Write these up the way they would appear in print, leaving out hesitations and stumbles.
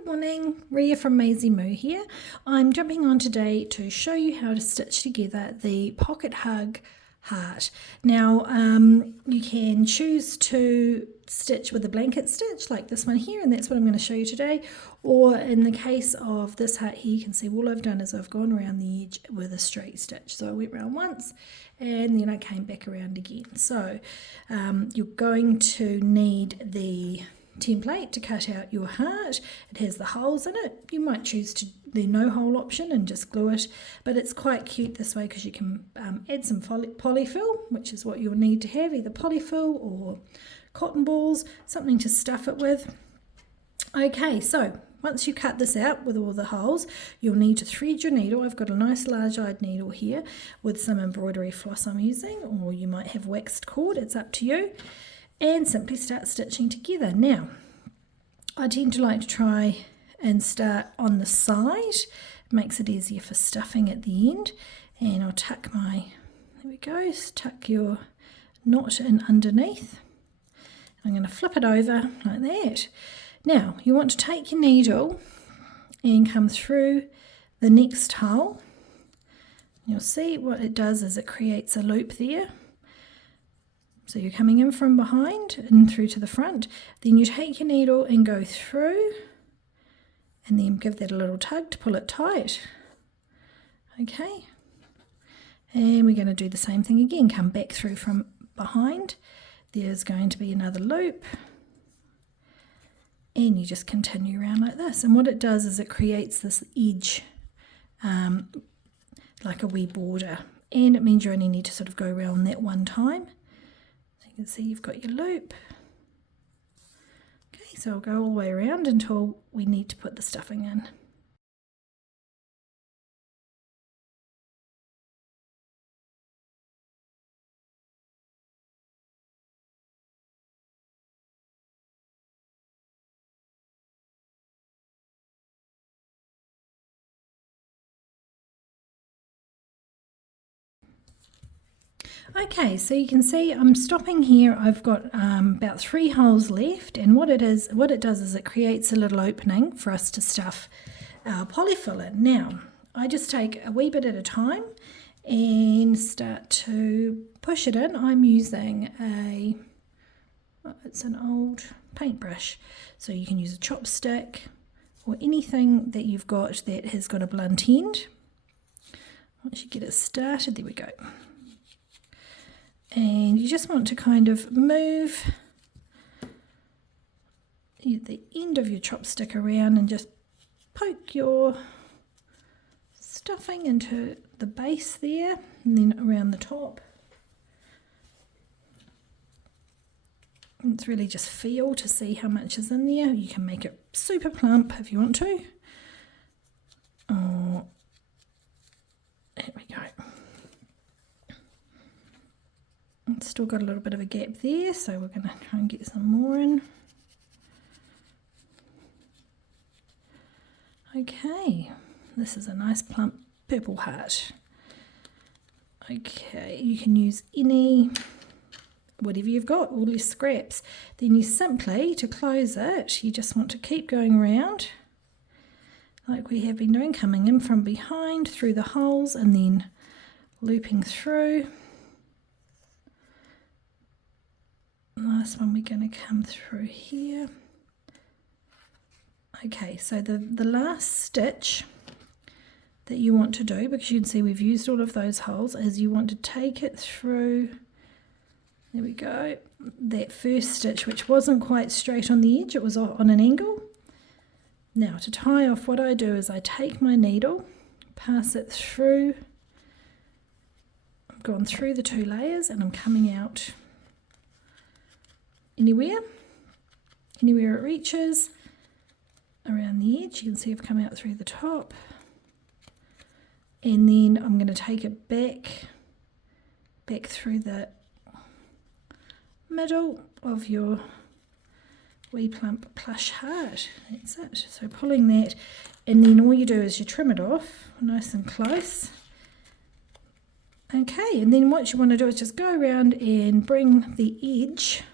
Good morning, Ria from Maisie Moo here. I'm jumping on today to show you how to stitch together the Pocket Hug heart. Now you can choose to stitch with a blanket stitch like this one here, and that's what I'm going to show you today. Or in the case of this heart here, you can see all I've done is I've gone around the edge with a straight stitch. So I went around once and then I came back around again. So you're going to need the template to cut out your heart. It has the holes in it. You might choose to the no hole option and just glue it, but it's quite cute this way because you can add some polyfill, which is what you'll need to have, either polyfill or cotton balls, something to stuff it with. Okay, so once you cut this out with all the holes, you'll need to thread your needle. I've got a nice large-eyed needle here with some embroidery floss I'm using, or you might have waxed cord, it's up to you. And simply start stitching together. Now, I tend to like to try and start on the side. It makes it easier for stuffing at the end. And I'll tuck my, there we go, tuck your knot in underneath. I'm going to flip it over like that. Now, you want to take your needle and come through the next hole. You'll see what it does is it creates a loop there. So you're coming in from behind and through to the front. Then you take your needle and go through and then give that a little tug to pull it tight. Okay. And we're going to do the same thing again. Come back through from behind. There's going to be another loop. And you just continue around like this. And what it does is it creates this edge like a wee border. And it means you only need to sort of go around that one time. You can see you've got your loop. Okay, so I'll go all the way around until we need to put the stuffing in. Okay, so you can see I'm stopping here. I've got about 3 holes left, and what it does is it creates a little opening for us to stuff our polyfill in. Now, I just take a wee bit at a time and start to push it in. I'm using it's an old paintbrush, so you can use a chopstick or anything that you've got that has got a blunt end. Once you get it started, there we go. And you just want to kind of move the end of your chopstick around and just poke your stuffing into the base there and then around the top. And it's really just feel to see how much is in there. You can make it super plump if you want to. Oh, there we go. It's still got a little bit of a gap there, so we're going to try and get some more in. Okay, this is a nice plump purple heart. Okay, you can use whatever you've got, all your scraps. Then you simply, to close it, you just want to keep going around like we have been doing, coming in from behind through the holes and then looping through. Last one we're going to come through here. Okay, so the last stitch that you want to do, because you can see we've used all of those holes, is you want to take it through, there we go, that first stitch which wasn't quite straight on the edge, it was on an angle. Now to tie off, what I do is I take my needle, pass it through, I've gone through the 2 layers and I'm coming out anywhere it reaches around the edge. You can see I've come out through the top, and then I'm going to take it back through the middle of your wee plump plush heart. That's it. So pulling that, and then all you do is you trim it off nice and close. Okay, and then what you want to do is just go around and bring the edge.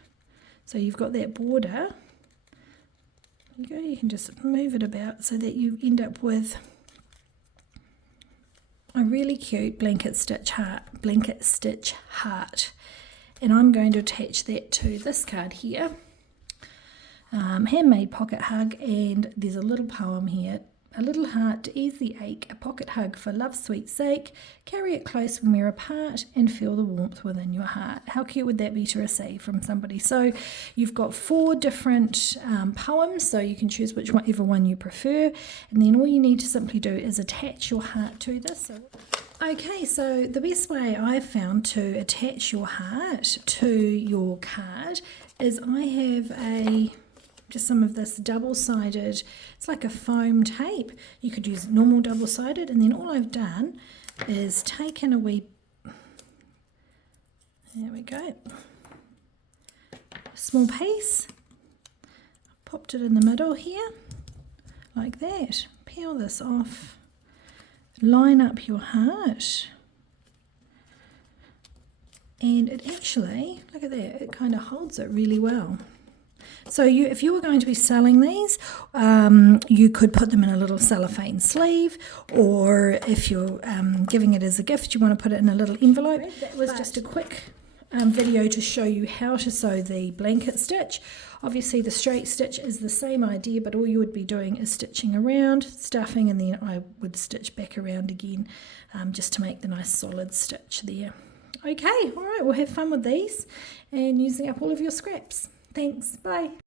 So you've got that border, you go, you can just move it about so that you end up with a really cute blanket stitch heart. And I'm going to attach that to this card here. Handmade pocket hug, and there's a little poem here. A little heart to ease the ache, a pocket hug for love's sweet sake. Carry it close when we're apart and feel the warmth within your heart. How cute would that be to receive from somebody? So you've got 4 different poems, so you can choose whichever one you prefer. And then all you need to simply do is attach your heart to this. Okay, so the best way I've found to attach your heart to your card is I have just some of this double-sided, it's like a foam tape. You could use normal double-sided, and then all I've done is taken a wee, there we go, small piece, popped it in the middle here, like that. Peel this off, line up your heart, and it actually, look at that, it kind of holds it really well. So if you were going to be selling these, you could put them in a little cellophane sleeve, or if you're giving it as a gift, you want to put it in a little envelope. That was just a quick video to show you how to sew the blanket stitch. Obviously the straight stitch is the same idea, but all you would be doing is stitching around, stuffing, and then I would stitch back around again just to make the nice solid stitch there. Okay, all right, we'll have fun with these and using up all of your scraps. Thanks, bye.